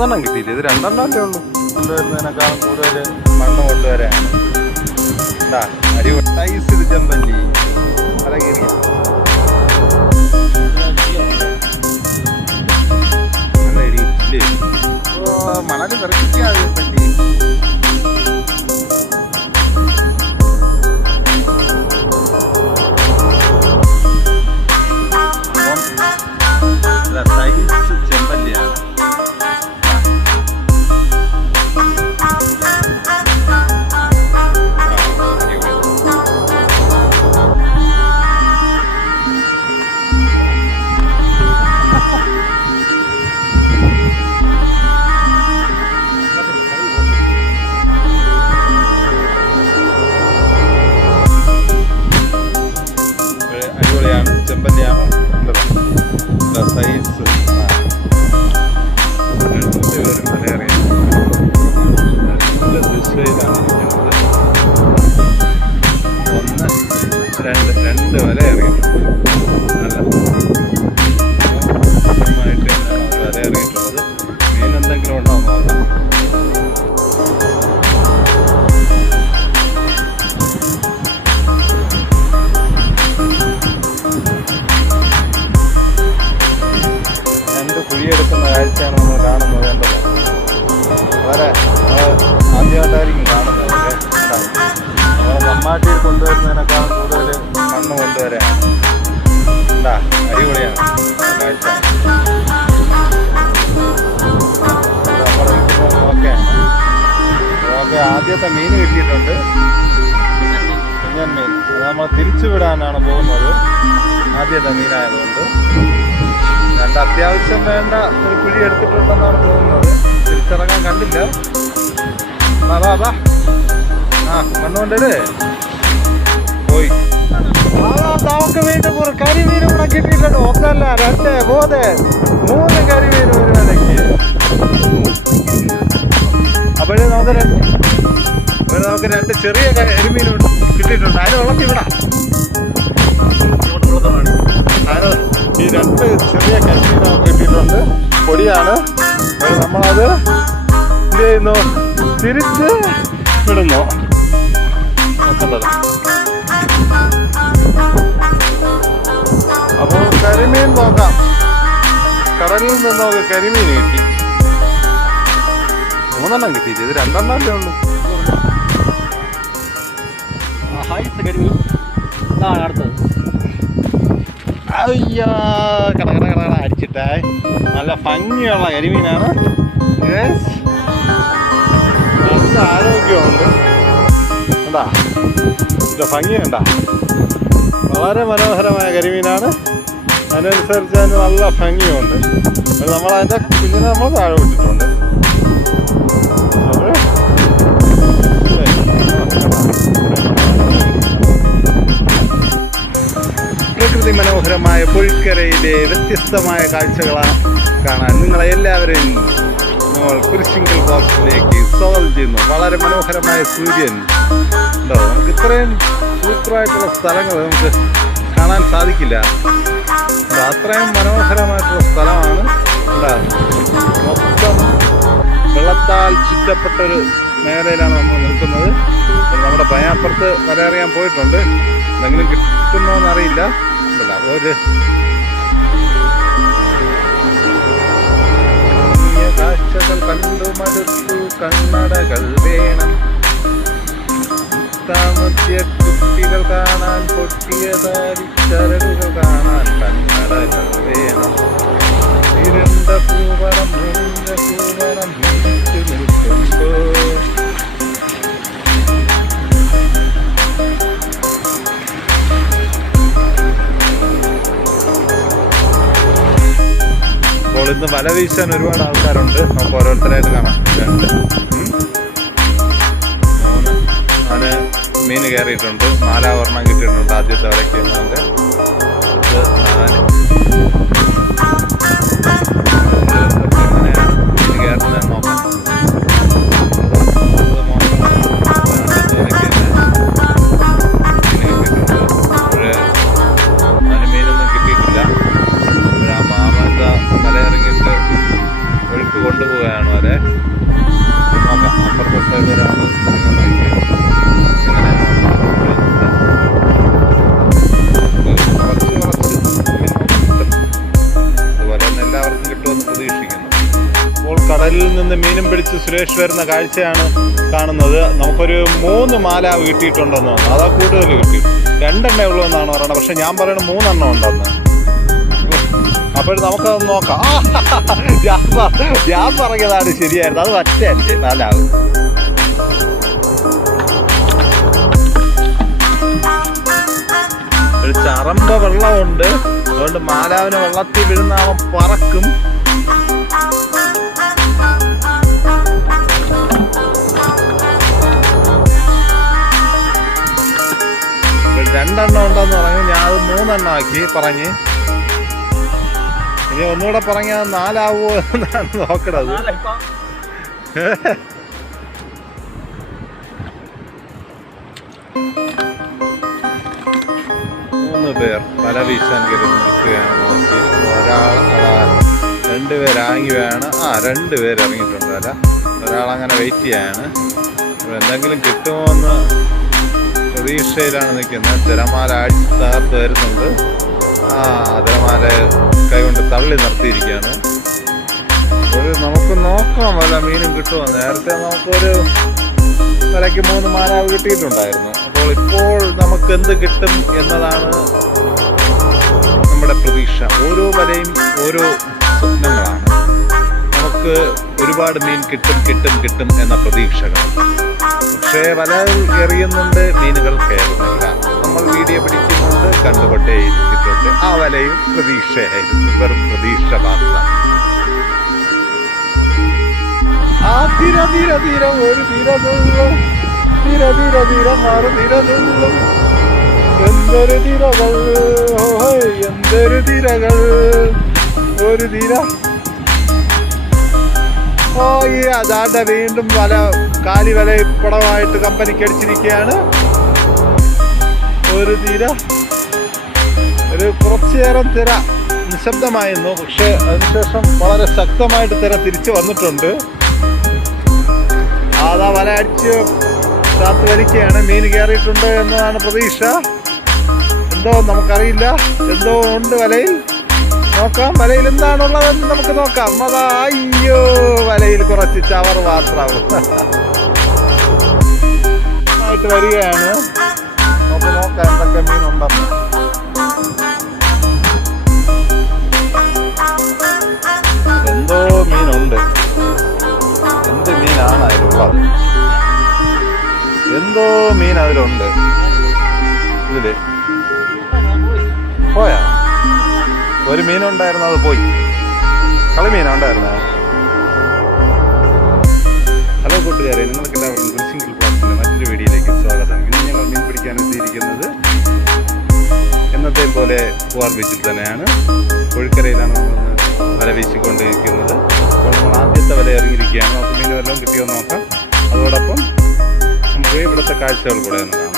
മൂന്നെണ്ണം കിട്ടിയില്ല? ഇത് രണ്ടെണ്ണം അല്ലേ ഉള്ളൂ? കൊണ്ടുവരുന്നതിനേക്കാളും കൂടുതൽ മണ്ണ് കൊണ്ടുവരാണ് ചെമ്പല്ലി. മണൽ വിറപ്പിക്കാതെ ആദ്യത്തെ മീൻ കിട്ടിയിട്ടുണ്ട്. കുഞ്ഞൻ മീൻ. നമ്മൾ തിരിച്ചു വിടാനാണ് പോകുന്നത്. ആദ്യത്തെ മീനായതുകൊണ്ട്. രണ്ട് അത്യാവശ്യം വേണ്ട ഒരു കുഴി എടുത്തിട്ടുണ്ടെന്നാണ് തോന്നുന്നത്. തിരിച്ചിറങ്ങാൻ കണ്ടില്ല. വാ വാ ആ കണ്ണുകൊണ്ടേ പോയി. നമുക്ക് വീണ്ടും ഒരു കരിമീൻ കൂടെ കിട്ടിയിട്ടുണ്ട്. ഒന്നല്ല രണ്ട് മൂന്ന്. മൂന്ന് കരിമീൻ ഒരു വിലയ്ക്ക്. അപ്പോഴേ നമുക്ക് നമുക്ക് രണ്ട് ചെറിയ കരിമീൻ കിട്ടിയിട്ടുണ്ട്. അതിന് വെള്ളത്തിൽ ഇവിടെ ഈ രണ്ട് ചെറിയ കരിമീൻ കിട്ടിയിട്ടുണ്ട്. പൊടിയാണ്. നമ്മളത് എന്ത് ചെയ്യുന്നു? തിരിച്ച് വിടുന്നു. നോക്കുന്നത് അപ്പോൾ കരിമീൻ നോക്കാം. കടലിൽ നിന്ന് നമുക്ക് കരിമീൻ കിട്ടി. മൂന്നെണ്ണം കിട്ടിയില്ല? ഇത് രണ്ടെണ്ണം അല്ലേ ഉള്ളൂ. അടിച്ചിട്ടേ. നല്ല ഭംഗിയുള്ള കരിമീനാണ്. നല്ല ആരോഗ്യമുണ്ട്. കണ്ടാ? ഇത് ഭംഗി കണ്ട? വളരെ മനോഹരമായ കരിമീനാണ് അതിനനുസരിച്ച് അതിന് നല്ല ഭംഗിയുണ്ട്. നമ്മളതിന്റെ കുഞ്ഞിനെ നമ്മൾ താഴെ വിട്ടിട്ടുണ്ട്. അപ്പോൾ പുഴിക്കരയിലെ വ്യത്യസ്തമായ കാഴ്ചകളാണ് കാണാൻ നിങ്ങളെ എല്ലാവരെയും നമ്മൾ കുരിശിങ്കൽ ബോക്സിലേക്ക് സ്വാഗതം ചെയ്യുന്നു. വളരെ മനോഹരമായ സൂര്യൻ. ഉണ്ടോ? നമുക്ക് ഇത്രയും സൂപ്പറായിട്ടുള്ള സ്ഥലങ്ങൾ നമുക്ക് കാണാൻ സാധിക്കില്ല? അത്രയും മനോഹരമായിട്ടുള്ള സ്ഥലമാണ്? മൊത്തം വെള്ളത്താൽ ചുറ്റപ്പെട്ടൊരു മേഖലയിലാണ് നമ്മൾ നിൽക്കുന്നത്. നമ്മുടെ പയ്യാപ്പുറത്ത് വരറിയാൻ പോയിട്ടുണ്ട്. എന്തെങ്കിലും കിട്ടുന്നോന്നറിയില്ല ഉണ്ടല്ലോ ഒരു കാഴ്ചകൾ കണ്ടു മടുത്തു കണ്ണടകൾ വേണം. താമസിയ കുട്ടികൾ കാണാൻ പൊട്ടിയ ചരടുകൾ കാണാൻ കണ്ണടകൾ വേണം. ഇരുണ്ട പൂവളം വല വീശാൻ ഒരുപാട് ആൾക്കാരുണ്ട് നമുക്ക് ഓരോരുത്തരായിട്ട് കാണാം രണ്ട്. മൂന്ന് അവന് മീൻ കയറിയിട്ടുണ്ട് നാലാവർണം കിട്ടിയിട്ടുണ്ട് ആദ്യത്തെ വരയ്ക്ക് അതിന്റെ സുരേഷ് കാഴ്ചയാണ് കാണുന്നത്. നമുക്കൊരു മൂന്ന് മാല കിട്ടിയിട്ടുണ്ടെന്ന് തോന്നുന്നു. അതാ കൂടുതൽ കിട്ടി. രണ്ടെണ്ണേ ഉള്ളൂ എന്നാണ് പറയുന്നത്. പക്ഷെ ഞാൻ പറയുന്നത് മൂന്നെണ്ണം ഉണ്ടെന്ന്. അപ്പോൾ നമുക്കത് നോക്കാം. ഞാൻ ഞാൻ പറഞ്ഞതാണ് ശരിയായിരുന്നു. അത് നാലാവ് ഒരു ചറമ്പ വെള്ളമുണ്ട്. അതുകൊണ്ട് മാലാവിന് വെള്ളത്തിൽ വീഴുന്ന പറക്കും. രണ്ടെണ്ണം ഉണ്ടെന്ന് പറഞ്ഞു. ഞാൻ അത് മൂന്നെണ്ണം ആക്കി പറഞ്ഞ്. ഇനി ഒന്നുകൂടെ പറഞ്ഞ നാലാവോ എന്നാണ് നോക്കണത്. മൂന്ന് പേർ പല വീശാൻ നിൽക്കുകയാണ് നോക്കി. ഒരാൾ രണ്ടുപേരാങ്ങി വേണം ആ രണ്ട് പേര് ഇറങ്ങിയിട്ടുണ്ട്. വല ഒരാളങ്ങനെ വെയിറ്റ് ചെയ്യാണ്. എന്തെങ്കിലും കിട്ടുമോ എന്ന് പ്രതീക്ഷയിലാണ് നിൽക്കുന്നത്. തിരമാല അടിച്ച് തകർത്ത് വരുന്നുണ്ട് ആ തിരമാല കൈകൊണ്ട് തള്ളി നിർത്തിയിരിക്കുകയാണ്. ഒരു നമുക്ക് നോക്കാം വല്ല മീനും കിട്ടുമോ? നേരത്തെ നമുക്കൊരു വിലയ്ക്ക് മൂന്ന് മാലാവ് കിട്ടിയിട്ടുണ്ടായിരുന്നു. അപ്പോൾ ഇപ്പോൾ നമുക്ക് എന്ത് കിട്ടും എന്നതാണ് നമ്മുടെ പ്രതീക്ഷ. ഓരോ വലയും ഓരോ സ്വപ്നങ്ങളാണ്. നമുക്ക് ഒരുപാട് മീൻ കിട്ടും കിട്ടും കിട്ടും എന്ന പ്രതീക്ഷകൾ. പക്ഷേ വല എറിയുന്നുണ്ട് മീനുകൾ കയറുന്നില്ല. നമ്മൾ വീഡിയോ പിടിക്കുന്നുണ്ട് കണ്ടുകൊണ്ടേ ഇരിക്കുന്നുണ്ട് ആ വലയും പ്രതീക്ഷയായിരുന്നു വെറും പ്രതീക്ഷ മാത്രം. ആ തീര ഒരു തീര ഒരു ഓ ഈ അതാണ്ട് വീണ്ടും വല കാലി വല പടമായിട്ട് കമ്പനിക്ക് അടിച്ചിരിക്കുകയാണ്. ഒരു തീര ഒരു കുറച്ചു നേരം തിര നിശബ്ദമായിരുന്നു. പക്ഷെ അതിനുശേഷം വളരെ ശക്തമായിട്ട് തിര തിരിച്ചു വന്നിട്ടുണ്ട്. അതാ വല അടിച്ച് കാത്തു വലിക്കുകയാണ്. മീൻ കയറിയിട്ടുണ്ട് എന്നതാണ് പ്രതീക്ഷ. എന്തോ നമുക്കറിയില്ല. എന്തോ ഉണ്ട് വലയിൽ. നോക്കാം. വലയിൽ എന്താണുള്ളതെന്ന് നമുക്ക് നോക്കാം. അതാ അയ്യോ വലയിൽ കുറച്ച് ചവർ മാത്രമാവും ആയിട്ട് വരികയാണ്. നമുക്ക് നോക്കാം എന്തൊക്കെ മീനുണ്ടെന്ന് എന്തോ മീനുണ്ട്. എന്ത് മീനാണ് അതിലുള്ളത്? എന്തോ മീൻ അതിലുണ്ട്. ഇതിൽ ഒരു മീനുണ്ടായിരുന്നു അത് പോയി. കളിമീനാ ഉണ്ടായിരുന്നേ? ഹലോ കൂട്ടുകാരെ നിങ്ങൾക്ക് എല്ലാവർക്കും കുരിശിങ്കിൽ പ്ലോട്ടിന്റെ മറ്റൊരു വീഡിയോയിലേക്ക് സ്വാഗതം. ഇന്ന് ഞങ്ങൾ മീൻ പിടിക്കാൻ എത്തിയിരിക്കുന്നത് എന്നത്തെ പോലെ പൂവാർ ബീച്ചിൽ തന്നെയാണ്. കോഴിക്കരയിലാണ് വല വീശിക്കൊണ്ടിരിക്കുന്നത്. അപ്പോൾ നമ്മൾ ആദ്യത്തെ വല ഇറങ്ങിയിരിക്കുകയാണ്. നമുക്ക് മീൻ വല്ലതും കിട്ടിയോ നോക്കാം. അതോടൊപ്പം നമുക്ക് ഇവിടുത്തെ കാഴ്ചകൾ കൂടെ ഒന്ന്